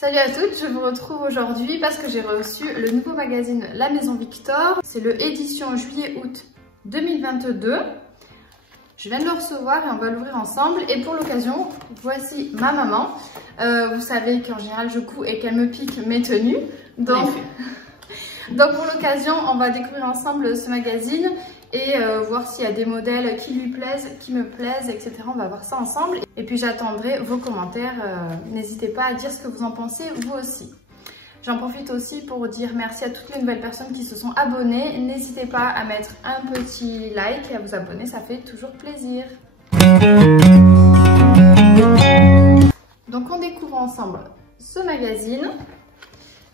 Salut à toutes, je vous retrouve aujourd'hui parce que j'ai reçu le nouveau magazine La Maison Victor. C'est le édition juillet-août 2022. Je viens de le recevoir et on va l'ouvrir ensemble. Et pour l'occasion, voici ma maman. Vous savez qu'en général je couds et qu'elle me pique mes tenues. Donc pour l'occasion, on va découvrir ensemble ce magazine et voir s'il y a des modèles qui lui plaisent, qui me plaisent, etc. On va voir ça ensemble. Et puis j'attendrai vos commentaires. N'hésitez pas à dire ce que vous en pensez vous aussi. J'en profite aussi pour dire merci à toutes les nouvelles personnes qui se sont abonnées. N'hésitez pas à mettre un petit like et à vous abonner, ça fait toujours plaisir. Donc on découvre ensemble ce magazine.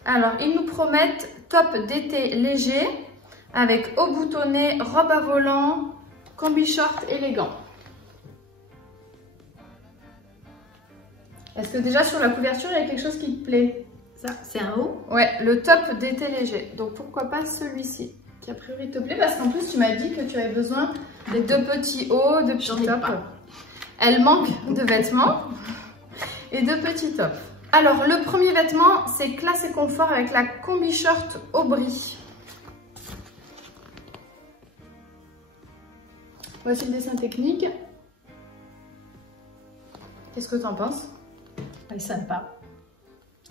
Alors ils nous promettent top d'été léger avec haut boutonné, robe à volant, combi short élégant. Est-ce que déjà sur la couverture il y a quelque chose qui te plaît? Ça, c'est un haut? Ouais, le top d'été léger. Donc pourquoi pas celui-ci qui a priori te plaît, parce qu'en plus tu m'as dit que tu avais besoin de deux petits hauts, de petits tops. Elle manque de vêtements et de petits tops. Alors le premier vêtement c'est classe et confort avec la combi short Aubry. Voici le dessin technique. Qu'est-ce que tu en penses? Elle est sympa.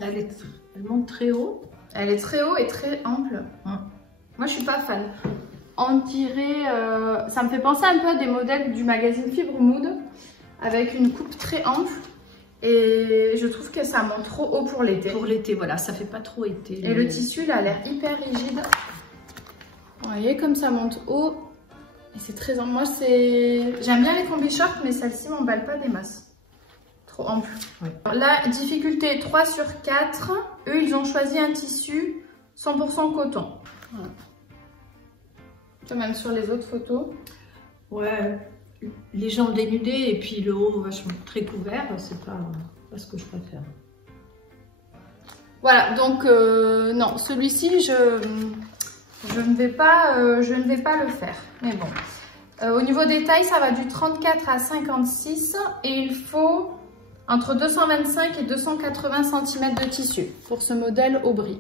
Elle monte très haut. Elle est très haut et très ample. Moi, je suis pas fan. On dirait... ça me fait penser un peu à des modèles du magazine Fibre Mood avec une coupe très ample. Et je trouve que ça monte trop haut pour l'été. Pour l'été, voilà. Ça fait pas trop été. Et le tissu, il a l'air hyper rigide. Vous voyez comme ça monte haut. Et c'est très ample. Moi, j'aime bien les combi shorts, mais celle-ci m'emballe pas des masses. Trop ample. Oui. La difficulté 3 sur 4. Eux, ils ont choisi un tissu 100% coton. Voilà. Même sur les autres photos. Ouais. Les jambes dénudées et puis le haut vachement très couvert, c'est pas ce que je préfère. Voilà, donc non, celui-ci, je ne vais pas le faire. Mais bon. Au niveau des tailles, ça va du 34 à 56 et il faut entre 225 et 280 cm de tissu pour ce modèle Aubry.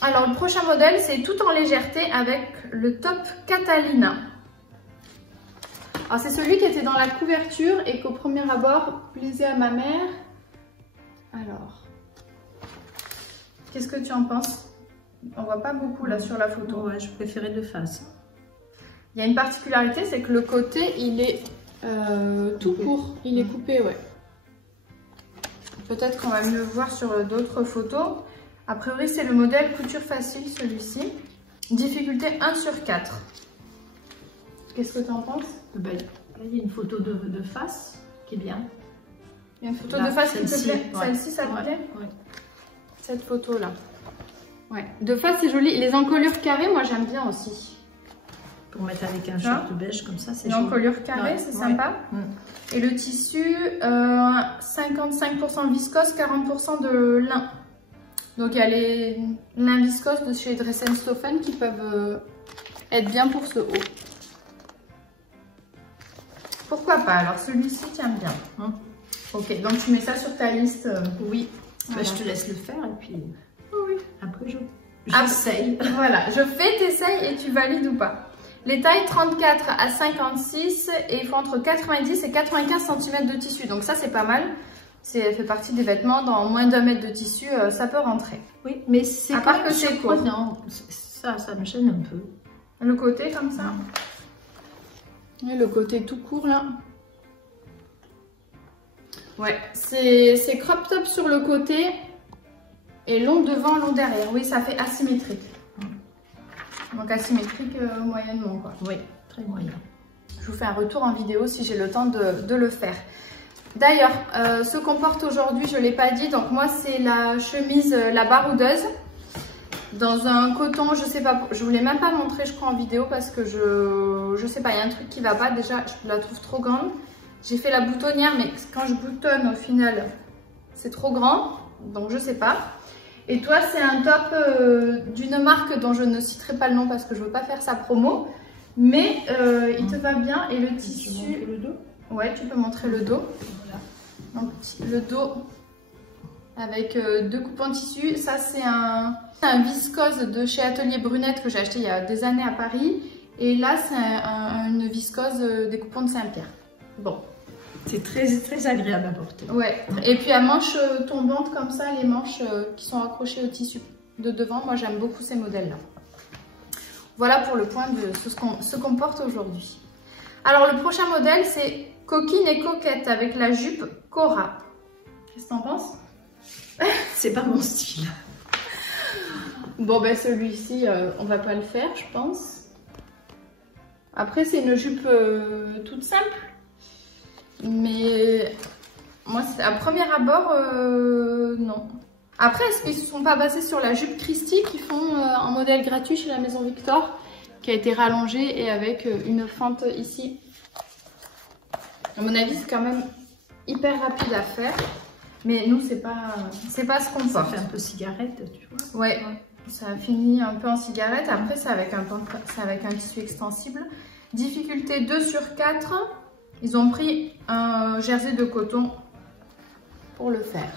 Alors le prochain modèle, c'est tout en légèreté avec le top Catalina. Alors c'est celui qui était dans la couverture et qu'au premier abord plaisait à ma mère. Alors, qu'est-ce que tu en penses? On voit pas beaucoup là sur la photo. Ouais, je préférais de face. Il y a une particularité, c'est que le côté il est tout court, il est coupé, ouais. Peut-être qu'on va mieux voir sur d'autres photos. A priori, c'est le modèle couture facile, celui-ci. Difficulté 1 sur 4. Qu'est-ce que tu en penses? Ben, il y a une photo de face qui est bien. Il y a une photo de face qui te plaît? Ouais. Celle-ci, ça te plaît? Ouais. Cette photo-là. Ouais. De face, c'est joli. Les encolures carrées, moi, j'aime bien aussi. Pour mettre avec un short beige comme ça, c'est joli. L'encolure carrée, c'est sympa. Et le tissu, 55% viscose, 40% de lin. Donc il y a les lin viscose de chez Dress & Stophen qui peuvent être bien pour ce haut. Pourquoi pas? Alors celui-ci tient bien. Ok, donc tu mets ça sur ta liste. Oui. Voilà. Je te laisse le faire et puis après j'essaye. Voilà, je fais, t'essayes et tu valides ou pas. Les tailles 34 à 56 et il faut entre 90 et 95 cm de tissu. Donc ça c'est pas mal. Ça fait partie des vêtements, dans moins d'1 mètre de tissu, ça peut rentrer. Oui, mais c'est à part que c'est court. Non, ça me gêne un peu. Le côté comme ça. Et le côté tout court là. Ouais, c'est crop top sur le côté et long devant, long derrière. Oui, ça fait asymétrique. Donc asymétrique moyennement quoi. Oui, très moyen. Je vous fais un retour en vidéo si j'ai le temps de le faire. D'ailleurs, ce qu'on porte aujourd'hui, je ne l'ai pas dit, donc moi c'est la chemise, la baroudeuse, dans un coton, je sais pas, je voulais même pas montrer je crois en vidéo parce que je sais pas, il y a un truc qui va pas, déjà je la trouve trop grande. J'ai fait la boutonnière mais quand je boutonne au final c'est trop grand, donc je sais pas. Et toi c'est un top d'une marque dont je ne citerai pas le nom parce que je veux pas faire sa promo, mais il te va bien et le tissu... Le dos. Ouais, tu peux montrer le dos. Voilà. Donc le dos avec 2 coupes en tissu. Ça c'est un viscose de chez Atelier Brunette que j'ai acheté il y a des années à Paris. Et là c'est une viscose des coupons de Saint-Pierre. Bon. C'est très agréable à porter. Ouais. Et puis à manches tombantes comme ça, les manches qui sont accrochées au tissu de devant. Moi j'aime beaucoup ces modèles là. Voilà pour le point de ce qu'on porte aujourd'hui. Alors le prochain modèle c'est Coquine et Coquette avec la jupe Cora. Qu'est-ce que t'en penses? C'est pas mon style. Bon ben celui-ci on va pas le faire je pense. Après c'est une jupe toute simple. Mais moi à premier abord non. Après est-ce qu'ils ne se sont pas basés sur la jupe Christie qui font un modèle gratuit chez la Maison Victor qui a été rallongé et avec une fente ici. À mon avis c'est quand même hyper rapide à faire. Mais nous, c'est pas ce qu'on porte. Ça fait un peu cigarette, tu vois. Ouais, ça a fini un peu en cigarette. Après, c'est avec un tissu extensible. Difficulté 2 sur 4. Ils ont pris un jersey de coton pour le faire.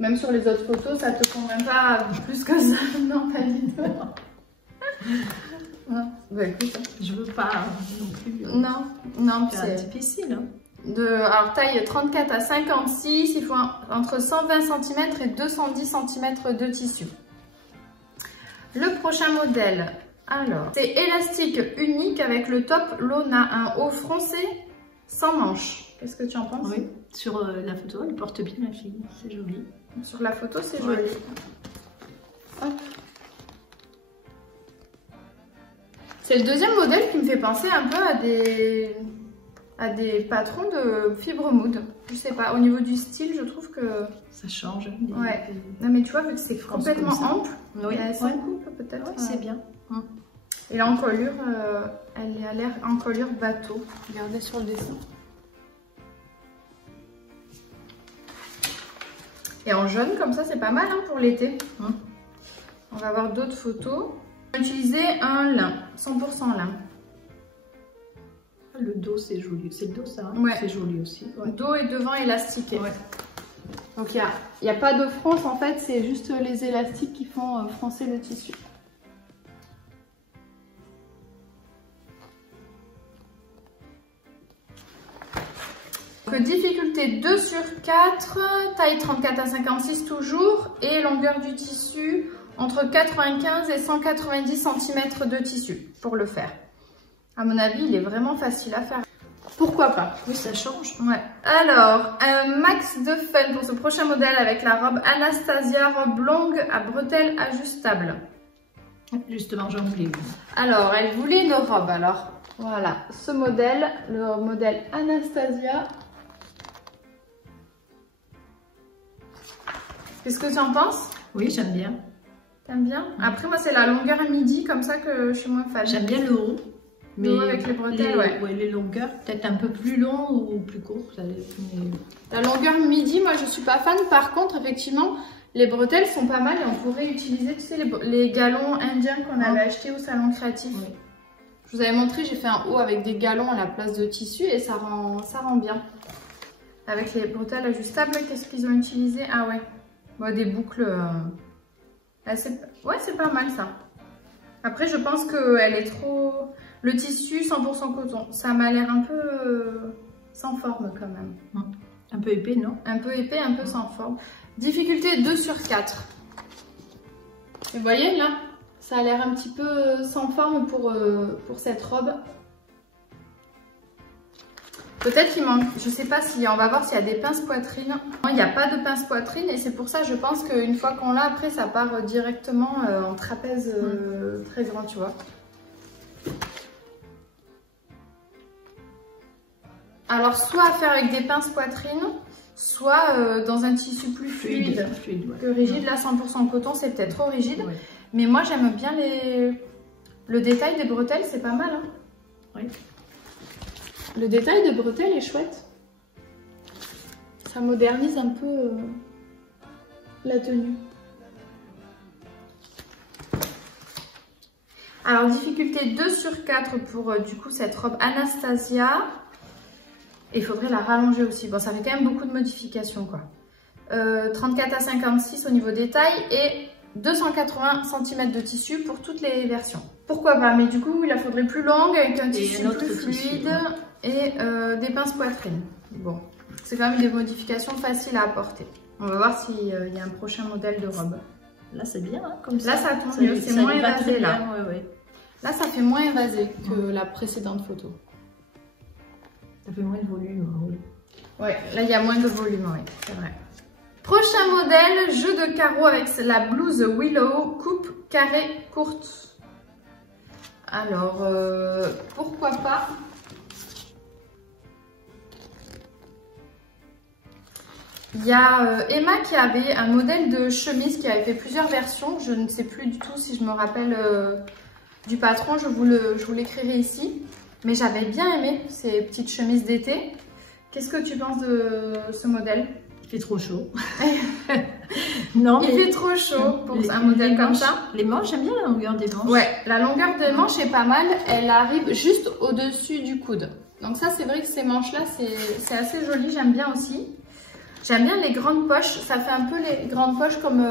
Même sur les autres photos, ça te convainc pas plus que ça. Non, pas du tout. Non, bah écoute. Je veux pas non plus. Non, c'est difficile. Hein. Alors taille 34 à 56, il faut entre 120 cm et 210 cm de tissu. Le prochain modèle, alors, c'est élastique unique avec le top Lona, un haut froncé sans manches. Qu'est-ce que tu en penses? Oui, sur la photo, elle porte bien la fille, c'est joli. Sur la photo, c'est joli. Hop. C'est le deuxième modèle qui me fait penser un peu à des patrons de Fibre Mood. Je sais pas, au niveau du style, je trouve que... Ça change. Ouais. Non mais tu vois, vu que c'est complètement ample, oui. il y a 5 coupes peut-être. Ouais, c'est bien. Et l'encolure, elle a l'air encolure bateau. Regardez sur le dessin. Et en jaune comme ça, c'est pas mal hein, pour l'été. On va voir d'autres photos. On va utiliser un lin, 100% lin. Le dos, c'est joli. C'est le dos, ça hein. Ouais. C'est joli aussi. Ouais. Dos et devant élastiqué. Ouais. Donc il n'y a pas de fronce en fait, c'est juste les élastiques qui font froncer le tissu. Donc, difficulté 2 sur 4, taille 34 à 56 toujours, et longueur du tissu entre 95 et 190 cm de tissu pour le faire. À mon avis, il est vraiment facile à faire. Pourquoi pas? Oui, ça change. Ouais. Alors, un max de fun pour ce prochain modèle avec la robe Anastasia, robe longue à bretelles ajustables. Justement, j'en voulais une. Alors, elle voulait une robe. Alors, voilà, ce modèle, le modèle Anastasia. Qu'est-ce que tu en penses? Oui, j'aime bien. T'aimes bien? Après, moi, c'est la longueur à midi, comme ça que je suis moins fan. J'aime bien le haut. Mais avec les bretelles, ouais, les longueurs, peut-être un peu plus long ou plus court. La longueur midi, moi je suis pas fan. Par contre, effectivement, les bretelles sont pas mal et on pourrait utiliser, tu sais, les galons indiens qu'on avait achetés au salon créatif. Oui. Je vous avais montré, j'ai fait un haut avec des galons à la place de tissu et ça rend bien. Avec les bretelles ajustables, qu'est-ce qu'ils ont utilisé? Ah ouais, bon, des boucles. Ouais, c'est pas mal ça. Après, je pense qu'elle est trop... Le tissu 100% coton, ça m'a l'air un peu sans forme quand même. Un peu épais, non? Un peu épais, un peu sans forme. Difficulté 2 sur 4. Vous voyez là, ça a l'air un petit peu sans forme pour cette robe. Peut-être qu'il manque, je sais pas si, on va voir s'il y a des pinces poitrine. Non, il n'y a pas de pince poitrine et c'est pour ça je pense qu'une fois qu'on l'a, après ça part directement en trapèze très grand, tu vois. Alors, soit à faire avec des pinces poitrine, soit dans un tissu plus fluide que rigide. Là, 100% coton, c'est peut-être trop rigide. Ouais. Mais moi, j'aime bien le détail des bretelles, c'est pas mal. Hein. Oui. Le détail des bretelles est chouette. Ça modernise un peu la tenue. Alors, difficulté 2 sur 4 pour du coup cette robe Anastasia. Et il faudrait la rallonger aussi. Bon, ça fait quand même beaucoup de modifications, quoi. 34 à 56 au niveau des tailles et 280 cm de tissu pour toutes les versions. Pourquoi pas, mais du coup, il la faudrait plus longue avec un tissu plus fluide et des pinces poitrine. Bon, c'est quand même des modifications faciles à apporter. On va voir s'il y a un prochain modèle de robe. Là, c'est bien, hein, comme ça. Là, ça tombe mieux, c'est moins évasé, là. Ouais. Là, ça fait moins évasé que la précédente photo. Ça fait moins de volume. Oui. Ouais, là, il y a moins de volume, oui, c'est vrai. Prochain modèle, jeu de carreaux avec la blouse Willow, coupe carrée courte. Alors, pourquoi pas? Il y a Emma qui avait un modèle de chemise qui avait fait plusieurs versions. Je ne sais plus du tout si je me rappelle du patron, je vous l'écrirai ici. Mais j'avais bien aimé ces petites chemises d'été. Qu'est-ce que tu penses de ce modèle? Il fait trop chaud. Non, il fait trop chaud pour un modèle comme ça. Les manches, j'aime bien la longueur des manches. Ouais, la longueur des manches est pas mal. Elle arrive juste au-dessus du coude. Donc ça, c'est vrai que ces manches-là, c'est assez joli. J'aime bien aussi. J'aime bien les grandes poches. Ça fait un peu les grandes poches comme...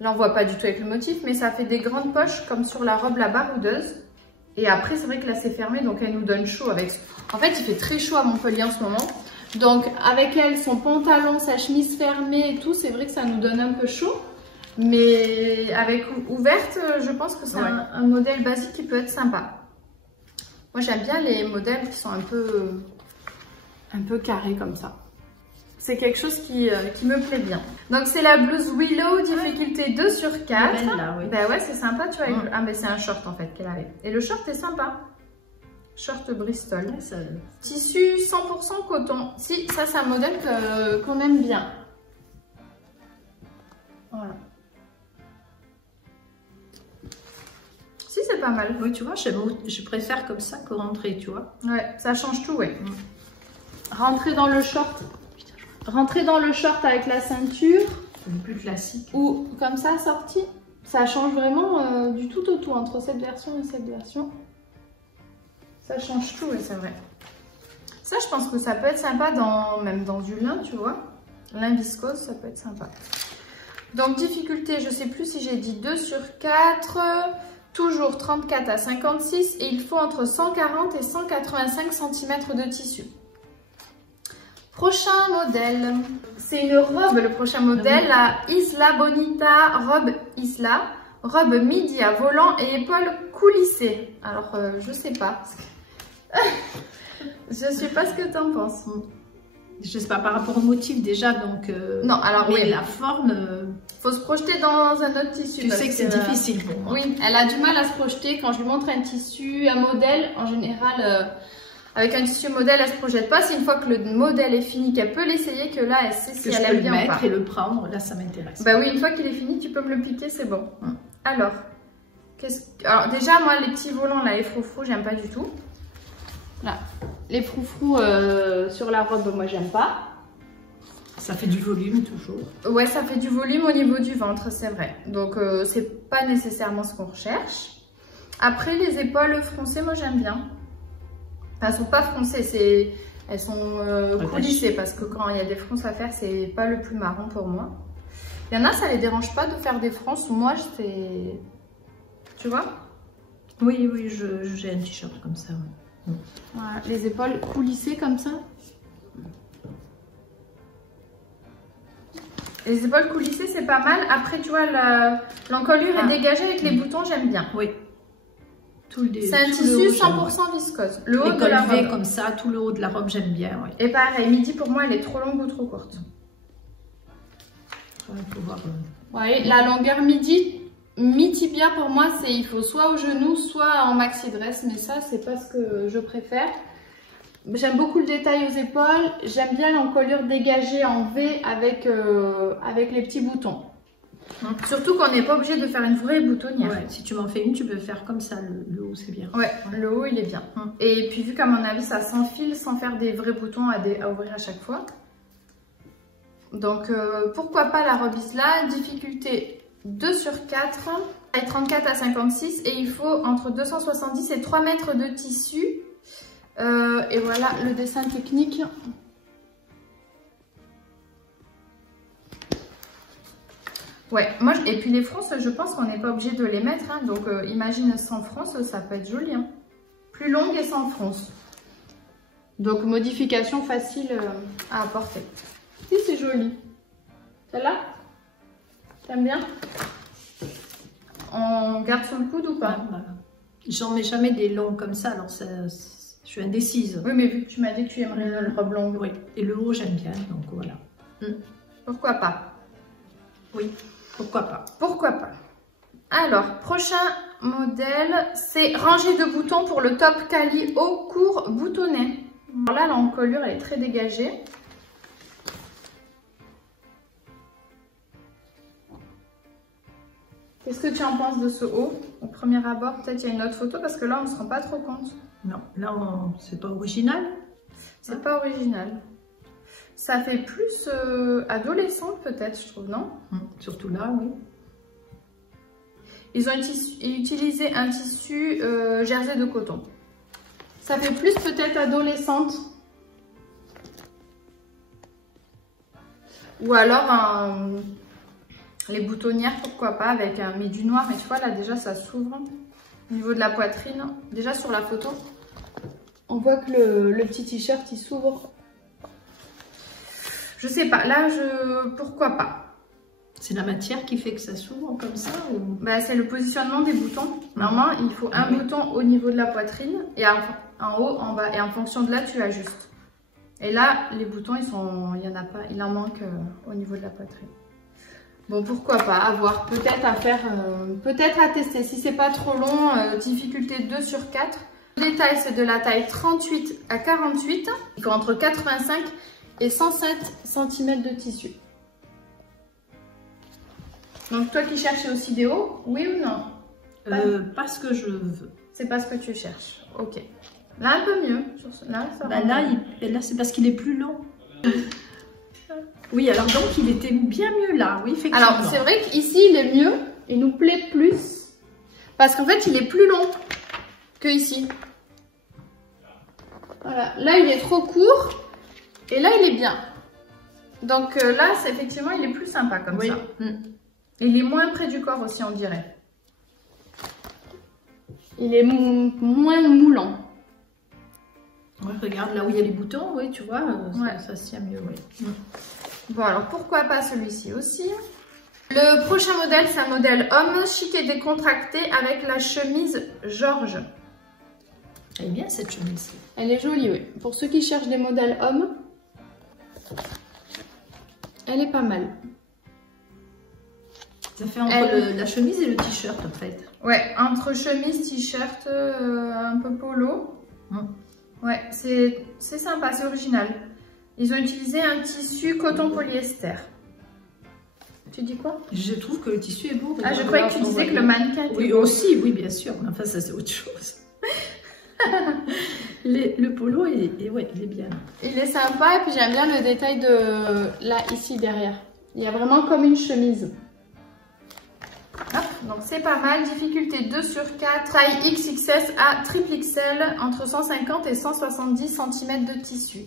là, on voit pas du tout avec le motif, mais ça fait des grandes poches comme sur la robe la baroudeuse. Et après, c'est vrai que là, c'est fermé, donc elle nous donne chaud avec... En fait, il fait très chaud à Montpellier en ce moment. Donc, avec elle, son pantalon, sa chemise fermée et tout, c'est vrai que ça nous donne un peu chaud. Mais avec ouverte, je pense que c'est un modèle basique qui peut être sympa. Moi, j'aime bien les modèles qui sont un peu carrés comme ça. C'est quelque chose qui me plaît bien. Donc, c'est la blouse Willow, difficulté 2 sur 4. Belle, là, oui. Ben ouais, c'est sympa, tu vois. Ah, mais c'est un short en fait qu'elle avait. Et le short est sympa. Short Bristol. Ouais, ça... Tissu 100% coton. Si, ça c'est un modèle qu'on aime bien. Voilà. Si, c'est pas mal. Oui, tu vois, je préfère comme ça que rentrer, tu vois. Ouais, ça change tout, ouais. Rentrer dans le short. Rentrer dans le short avec la ceinture. C'est plus classique. Ou comme ça, sorti. Ça change vraiment du tout au tout entre cette version et cette version. Ça change tout, oui, c'est vrai. Ça, je pense que ça peut être sympa même dans du lin, tu vois. Lin viscose, ça peut être sympa. Donc, difficulté, je sais plus si j'ai dit 2 sur 4. Toujours 34 à 56. Et il faut entre 140 et 185 cm de tissu. Prochain modèle. C'est une robe, le prochain modèle. La Isla Bonita robe Isla. Robe midi à volant et épaules coulissées. Alors, je sais pas. Je sais pas ce que tu en penses. Je sais pas, par rapport au motif déjà, donc... non, alors oui. La forme... faut se projeter dans un autre tissu. Tu sais que c'est difficile pour moi. Oui, elle a du mal à se projeter. Quand je lui montre un tissu, un modèle, en général, avec un tissu modèle, elle se projette pas. C'est une fois que le modèle est fini, qu'elle peut l'essayer, que là, elle sait si elle aime bien ou pas. Que je peux le mettre et le prendre, là, ça m'intéresse. Bah oui, une fois qu'il est fini, tu peux me le piquer, c'est bon. Alors, déjà, moi, les petits volants, là, les froufrous, j'aime pas du tout. Là, les froufrous sur la robe, moi, j'aime pas. Ça fait du volume, toujours. Ouais, ça fait du volume au niveau du ventre, c'est vrai. Donc, c'est pas nécessairement ce qu'on recherche. Après, les épaules froncées, moi, j'aime bien. Enfin, elles sont pas froncées, elles sont coulissées, parce que quand il y a des fronces à faire, c'est pas le plus marrant pour moi. Il y en a, ça les dérange pas de faire des fronces. Moi, c'est... Tu vois? Oui, oui, j'ai un t-shirt comme ça. Ouais. Voilà, les épaules coulissées comme ça. Les épaules coulissées, c'est pas mal. Après, tu vois, l'encolure est dégagée avec les boutons, j'aime bien. Oui. C'est un tissu 100% viscose. Le haut de la robe. Comme ça, tout le haut de la robe, j'aime bien. Oui. Et pareil, midi pour moi, elle est trop longue ou trop courte. Ouais, faut voir, ouais, la longueur midi, mi-tibia pour moi, il faut soit au genou, soit en maxi dress. Mais ça, c'est pas ce que je préfère. J'aime beaucoup le détail aux épaules. J'aime bien l'encolure dégagée en V avec les petits boutons. Surtout qu'on n'est pas obligé de faire une vraie boutonnière. Ouais, si tu m'en fais une, tu peux faire comme ça. Le haut, c'est bien. Ouais, le haut, il est bien. Et puis, vu qu'à mon avis, ça s'enfile sans faire des vrais boutons à ouvrir à chaque fois. Donc, pourquoi pas la robe Isla. Difficulté 2 sur 4. Elle est 34 à 56 et il faut entre 270 et 3 mètres de tissu. Et voilà le dessin technique. Ouais, moi, et puis les fronces, je pense qu'on n'est pas obligé de les mettre. Hein, donc imagine sans fronce, ça peut être joli. Hein. Plus longue et sans fronce. Donc modification facile à apporter. Si, c'est joli. Celle-là, t'aimes bien? On garde sous le coude ou pas? J'en mets jamais des longs comme ça, alors ça, je suis indécise. Oui, mais vu que tu m'as dit que tu aimerais la robe longue. Oui, et le haut j'aime bien, donc voilà. Pourquoi pas? Oui, pourquoi pas. Pourquoi pas? Alors, prochain modèle, c'est rangée de boutons pour le top Cali haut court boutonné. Alors là, l'encolure, elle est très dégagée. Qu'est-ce que tu en penses de ce haut? Au premier abord, peut-être il y a une autre photo parce que là, on ne se rend pas trop compte. Non, là, c'est pas original. C'est pas original. Ça fait plus adolescente peut-être, je trouve, non? Surtout là, oui. Ils ont utilisé un tissu jersey de coton. Ça fait plus peut-être adolescente. Ou alors les boutonnières, pourquoi pas, avec mais du noir. Et tu vois, là déjà ça s'ouvre au niveau de la poitrine. Déjà sur la photo, on voit que le petit t-shirt il s'ouvre. Je sais pas, là pourquoi pas. C'est la matière qui fait que ça s'ouvre comme ça ou... Bah, c'est le positionnement des boutons. Normalement, il faut un bouton au niveau de la poitrine et en haut, en bas. Et en fonction de là, tu ajustes. Et là, les boutons, il y en a pas. Il en manque au niveau de la poitrine. Bon, pourquoi pas, à voir. Peut-être à faire, peut-être à tester. Si c'est pas trop long, difficulté 2 sur 4. Le détail, c'est de la taille 38 à 48. Il faut entre 85 et 107 cm de tissu. Donc toi qui cherchais aussi des hauts, oui ou non? Pas ce que je veux. C'est pas ce que tu cherches. Ok. Là un peu mieux. Là, ça va là c'est parce qu'il est plus long. Oui, alors donc il était bien mieux là, oui, effectivement. Alors c'est vrai qu'ici il est mieux, il nous plaît plus. Parce qu'en fait il est plus long que ici. Voilà. Là il est trop court et là il est bien. Donc là c'est effectivement il est plus sympa comme ça. Et il est moins près du corps aussi, on dirait. Il est moins moulant. Ouais, regarde là où il y a les boutons, oui, tu vois, ça se tient mieux, oui. Bon, alors pourquoi pas celui-ci aussi. Le prochain modèle, c'est un modèle homme, chic et décontracté avec la chemise Georges. Elle est bien cette chemise. Elle est jolie, oui. Pour ceux qui cherchent des modèles hommes, elle est pas mal. Ça fait entre la chemise et le t-shirt en fait. Ouais, entre chemise, t-shirt, un peu polo. Ouais, c'est sympa, c'est original. Ils ont utilisé un tissu coton polyester. Tu dis quoi? Je trouve que le tissu est beau. Ah, je croyais que tu disais que le mannequin était beau. Aussi, oui, bien sûr. Mais enfin, ça c'est autre chose. Le polo, ouais, il est bien. Il est sympa et puis j'aime bien le détail de là, ici, derrière. Il y a vraiment comme une chemise. Donc c'est pas mal, difficulté 2 sur 4, taille XXS à XXL, entre 150 et 170 cm de tissu.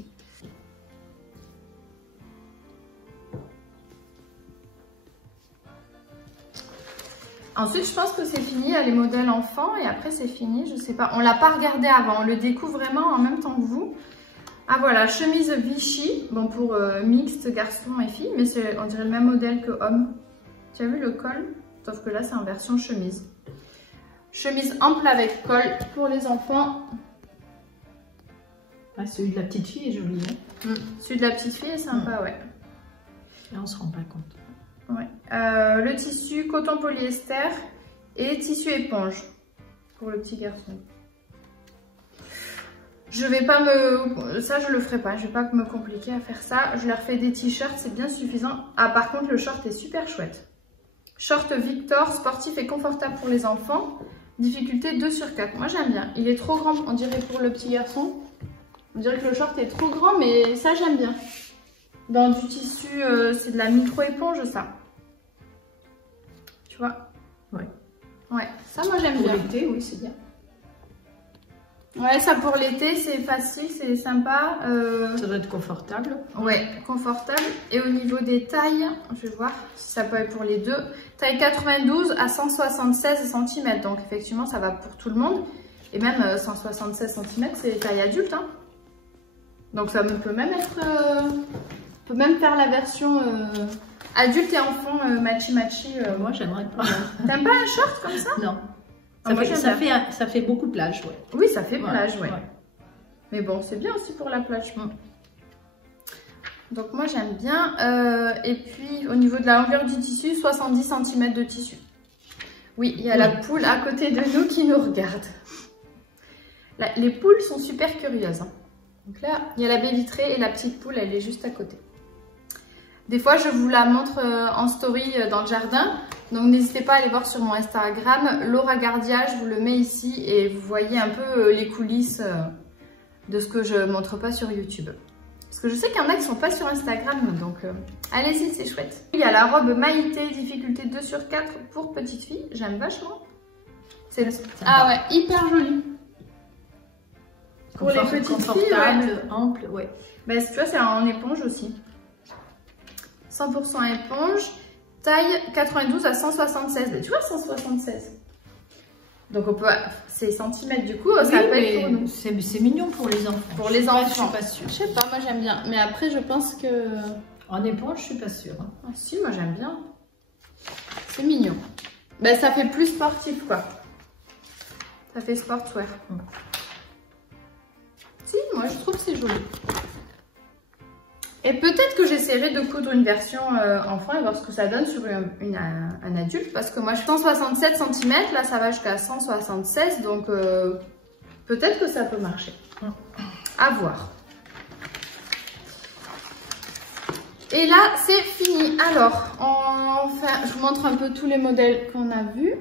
Ensuite je pense que c'est fini, il y a les modèles enfants et après c'est fini, je sais pas, on l'a pas regardé avant, on le découvre vraiment en même temps que vous. Ah voilà, chemise Vichy, bon pour mixte garçon et fille, mais on dirait le même modèle que homme. Tu as vu le col? Sauf que là, c'est en version chemise. Chemise ample avec col pour les enfants. Ah, celui de la petite fille est joli. Hein. Celui de la petite fille est sympa, ouais. Là, on se rend pas compte. Ouais. Le tissu coton polyester et tissu éponge pour le petit garçon. Je vais pas ça je le ferai pas, je vais pas me compliquer à faire ça. Je leur fais des t-shirts, c'est bien suffisant. Ah par contre le short est super chouette. Short Victor, sportif et confortable pour les enfants. Difficulté 2 sur 4. Moi j'aime bien. Il est trop grand, on dirait pour le petit garçon. On dirait que le short est trop grand, mais ça j'aime bien. Dans du tissu, c'est de la micro-éponge ça. Tu vois? Ouais. Ouais, ça moi j'aime bien. Pour l'été, oui c'est bien. Ouais, ça pour l'été, c'est facile, c'est sympa. Ça doit être confortable. Ouais, confortable. Et au niveau des tailles, je vais voir si ça peut être pour les deux. Taille 92 à 176 cm. Donc effectivement, ça va pour tout le monde. Et même 176 cm, c'est taille adulte. Hein. Donc ça peut même être... on peut même faire la version adulte et enfant matchy-matchy. Moi, j'aimerais pas. T'aimes pas un short comme ça? Non. Ça fait beaucoup de plage, ouais. Oui, ça fait plage, ouais. Mais bon, c'est bien aussi pour la plage. Donc moi, j'aime bien. Et puis, au niveau de la longueur du tissu, 70 cm de tissu. Oui, il y a la poule à côté de nous qui nous regarde. Les poules sont super curieuses. Hein. Donc là, il y a la baie vitrée et la petite poule, elle est juste à côté. Des fois, je vous la montre en story dans le jardin. Donc, n'hésitez pas à aller voir sur mon Instagram. Laura Gardia, je vous le mets ici. Et vous voyez un peu les coulisses de ce que je ne montre pas sur YouTube. Parce que je sais qu'il y en a qui ne sont pas sur Instagram. Donc, allez-y, c'est chouette. Il y a la robe Maïté, difficulté 2 sur 4 pour petite fille. J'aime vachement. Ah ouais, hyper jolie. Pour les petites filles, ouais. Ample, ouais. Ben, tu vois, c'est en éponge aussi. 100% éponge, taille 92 à 176. Tu vois, 176. Donc on peut, c'est centimètres du coup, ça peut être pour nous. C'est mignon pour les enfants. Pour les enfants. Je suis pas sûre. Je sais pas, moi j'aime bien. Mais après, je pense que... En éponge, je suis pas sûre. Hein. Ah, si, moi j'aime bien. C'est mignon. Ben, ça fait plus sportif quoi. Ça fait sportswear. Si, moi je trouve que c'est joli. Et peut-être que j'essaierai de coudre une version enfant et voir ce que ça donne sur un adulte. Parce que moi je suis 167 cm, là ça va jusqu'à 176, donc peut-être que ça peut marcher. À voir. Et là c'est fini. Alors, enfin, je vous montre un peu tous les modèles qu'on a vus.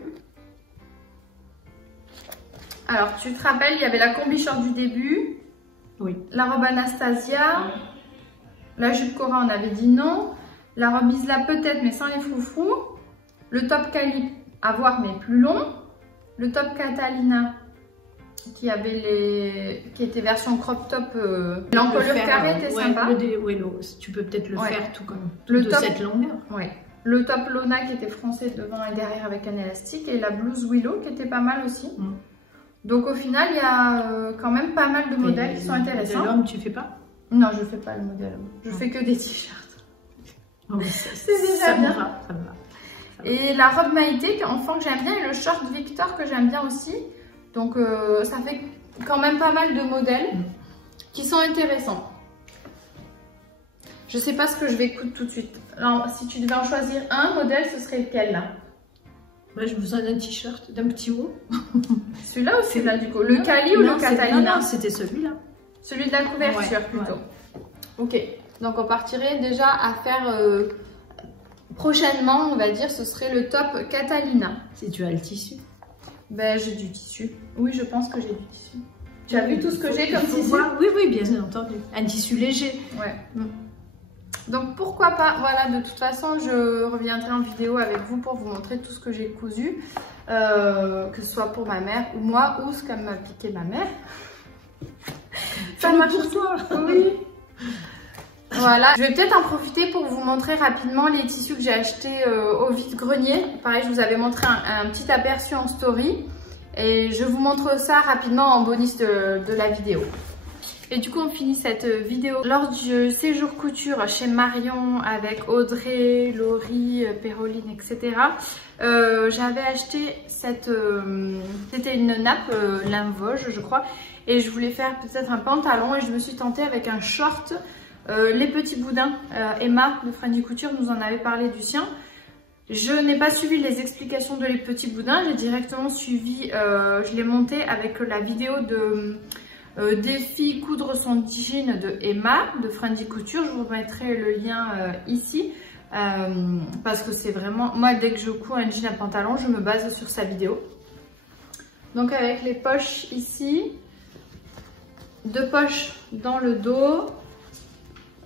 Alors, tu te rappelles, il y avait la combi short du début. Oui. La robe Anastasia. La jupe Cora, on avait dit non. La robe Isla peut-être, mais sans les froufrous. Le top Cali, à voir, mais plus long. Le top Catalina, qui était version crop top. L'encolure carrée était sympa. Tu peux peut-être le faire tout comme cette longueur. Ouais. Le top Lona qui était froncé devant et derrière avec un élastique. Et la blouse Willow qui était pas mal aussi. Donc au final, il y a quand même pas mal de modèles qui sont intéressants. L'homme, tu fais pas? Non, je fais pas le modèle. Je fais que des t-shirts. C'est déjà bien. Ça me va. Et la robe Maïté, enfant que j'aime bien, et le short Victor que j'aime bien aussi. Donc ça fait quand même pas mal de modèles qui sont intéressants. Je sais pas ce que je vais coudre tout de suite. Alors, si tu devais en choisir un modèle, ce serait lequel là? Moi, j'ai besoin d'un t-shirt, d'un petit haut. Celui-là ou celui-là du coup? Le Cali ou le Catalina? Non, c'était celui-là. Celui de la couverture plutôt. Ok, donc on partirait déjà à faire prochainement, on va dire, ce serait le top Catalina. Si tu as le tissu. Ben j'ai du tissu. Oui, je pense que j'ai du tissu. Tu as vu tout ce que j'ai comme tissu? Oui, bien entendu. Un tissu léger. Ouais. Donc pourquoi pas, voilà, de toute façon je reviendrai en vidéo avec vous pour vous montrer tout ce que j'ai cousu, que ce soit pour ma mère ou moi, ou ce qu'elle m'a piqué ma mère. Ça marche pour toi. Oui. Voilà, je vais peut-être en profiter pour vous montrer rapidement les tissus que j'ai achetés au vide-grenier. Pareil, je vous avais montré un petit aperçu en story. Et je vous montre ça rapidement en bonus de la vidéo. Et du coup, on finit cette vidéo lors du séjour couture chez Marion avec Audrey, Laurie, Péroline, etc. J'avais acheté c'était une nappe lin Vosges, je crois. Et je voulais faire peut-être un pantalon et je me suis tentée avec un short. Les petits boudins, Emma de Friendly Couture nous en avait parlé du sien. Je n'ai pas suivi les explications de les petits boudins, j'ai directement suivi, je l'ai monté avec la vidéo de défi coudre son jean de Emma de Friendly Couture. Je vous mettrai le lien ici parce que c'est vraiment, moi dès que je couds un jean à pantalon, je me base sur sa vidéo. Donc avec les poches ici, 2 poches dans le dos,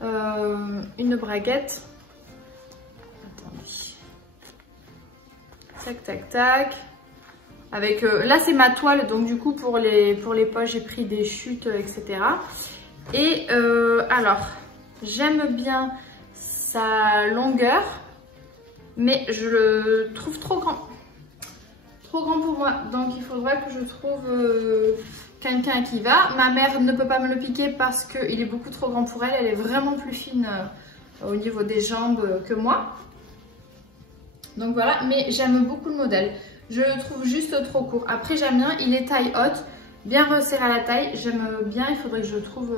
une braguette. Attendez. Tac, tac, tac. Avec, là c'est ma toile, donc du coup pour les poches j'ai pris des chutes, etc. Et alors, j'aime bien sa longueur, mais je le trouve trop grand. Trop grand pour moi, donc il faudrait que je trouve quelqu'un qui va. Ma mère ne peut pas me le piquer parce qu'il est beaucoup trop grand pour elle. Elle est vraiment plus fine au niveau des jambes que moi. Donc voilà, mais j'aime beaucoup le modèle. Je le trouve juste trop court. Après j'aime bien, il est taille haute, bien resserré à la taille. J'aime bien, il faudrait que je trouve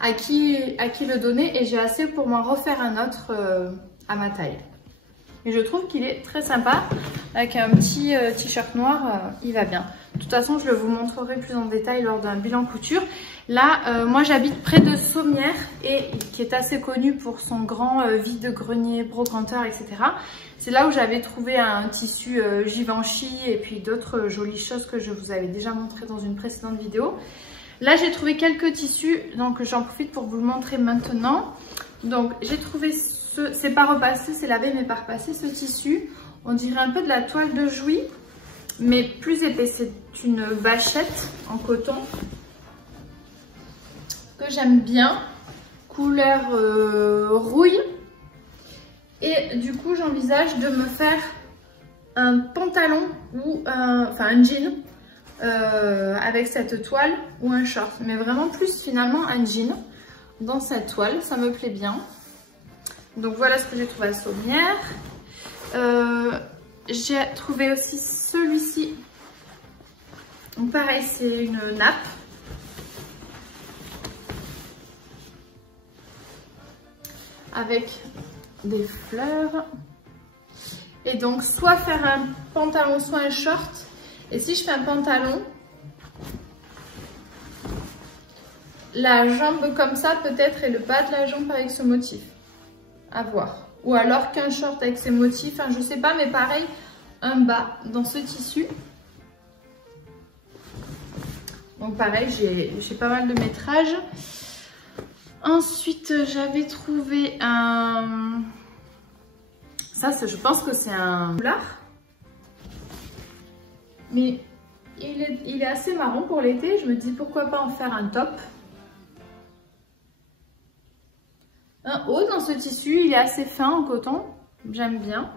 à qui le donner. Et j'ai assez pour m'en refaire un autre à ma taille. Et je trouve qu'il est très sympa. Avec un petit t-shirt noir, il va bien. De toute façon, je le vous montrerai plus en détail lors d'un bilan couture. Là, moi j'habite près de Sommières et qui est assez connu pour son grand vide-grenier, brocanteur, etc. C'est là où j'avais trouvé un tissu Givenchy et puis d'autres jolies choses que je vous avais déjà montré dans une précédente vidéo. Là, j'ai trouvé quelques tissus, donc j'en profite pour vous le montrer maintenant. Donc, j'ai trouvé c'est pas repassé, c'est lavé mais pas repassé, ce tissu. On dirait un peu de la toile de Jouy, mais plus épais. C'est une vachette en coton que j'aime bien, couleur rouille. Et du coup, j'envisage de me faire un pantalon ou un jean avec cette toile ou un short. Mais vraiment plus finalement un jean dans cette toile, ça me plaît bien. Donc voilà ce que j'ai trouvé à Sommières. J'ai trouvé aussi celui-ci. Donc pareil, c'est une nappe. Avec des fleurs. Et donc soit faire un pantalon, soit un short. Et si je fais un pantalon, la jambe comme ça peut-être et le bas de la jambe avec ce motif. À voir. Ou alors qu'un short avec ces motifs, enfin, je sais pas, mais pareil, un bas dans ce tissu. Donc pareil, j'ai pas mal de métrage. Ensuite, j'avais trouvé un... Ça, je pense que c'est un foulard. Mais il est assez marron pour l'été. Je me dis pourquoi pas en faire un top. Un haut dans ce tissu, il est assez fin en coton. J'aime bien.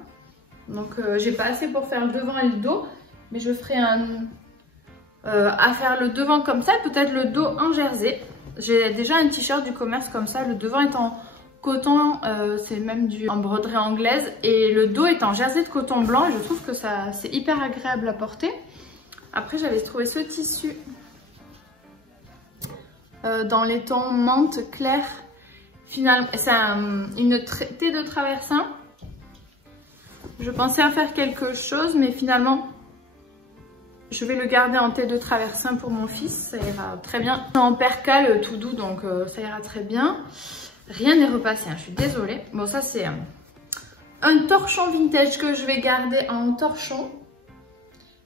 Donc, j'ai pas assez pour faire le devant et le dos. Mais je ferai à faire le devant comme ça, peut-être le dos en jersey. J'ai déjà un t-shirt du commerce comme ça. Le devant est en coton, c'est même en broderie anglaise. Et le dos est en jersey de coton blanc. Et je trouve que c'est hyper agréable à porter. Après, j'avais trouvé ce tissu dans les tons menthe clair. Finalement, c'est une thé de traversin. Je pensais à faire quelque chose, mais finalement, je vais le garder en thé de traversin pour mon fils. Ça ira très bien. En percale tout doux, donc ça ira très bien. Rien n'est repassé, hein, je suis désolée. Bon, ça c'est un torchon vintage que je vais garder en torchon.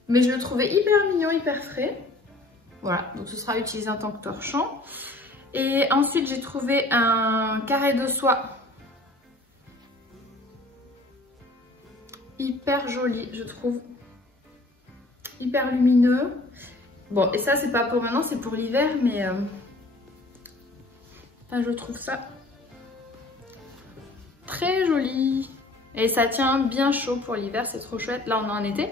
Mais je le trouvais hyper mignon, hyper frais. Voilà, donc ce sera utilisé en tant que torchon. Et ensuite, j'ai trouvé un carré de soie. Hyper joli, je trouve. Hyper lumineux. Bon, et ça, c'est pas pour maintenant, c'est pour l'hiver, mais enfin, je trouve ça très joli. Et ça tient bien chaud pour l'hiver, c'est trop chouette. Là, on est en été.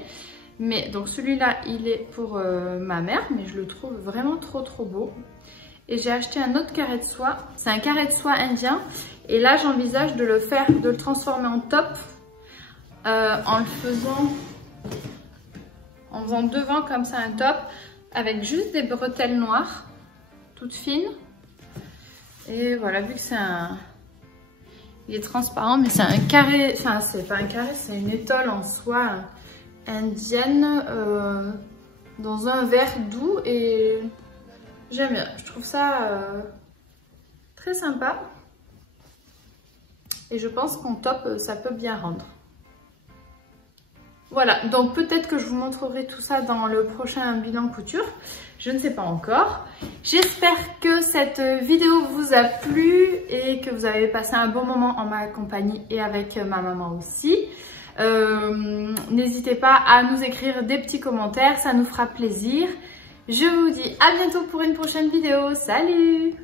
Mais donc, celui-là, il est pour ma mère, mais je le trouve vraiment trop beau. Et j'ai acheté un autre carré de soie. C'est un carré de soie indien. Et là, j'envisage de le transformer en top en faisant devant comme ça un top avec juste des bretelles noires, toutes fines. Et voilà, vu que il est transparent, mais c'est un carré, enfin c'est pas un carré, c'est une étole en soie indienne dans un vert doux et j'aime bien. Je trouve ça très sympa et je pense qu'en top ça peut bien rendre. Voilà, donc peut-être que je vous montrerai tout ça dans le prochain bilan couture. Je ne sais pas encore. J'espère que cette vidéo vous a plu et que vous avez passé un bon moment en ma compagnie et avec ma maman aussi. N'hésitez pas à nous écrire des petits commentaires, ça nous fera plaisir. Je vous dis à bientôt pour une prochaine vidéo. Salut!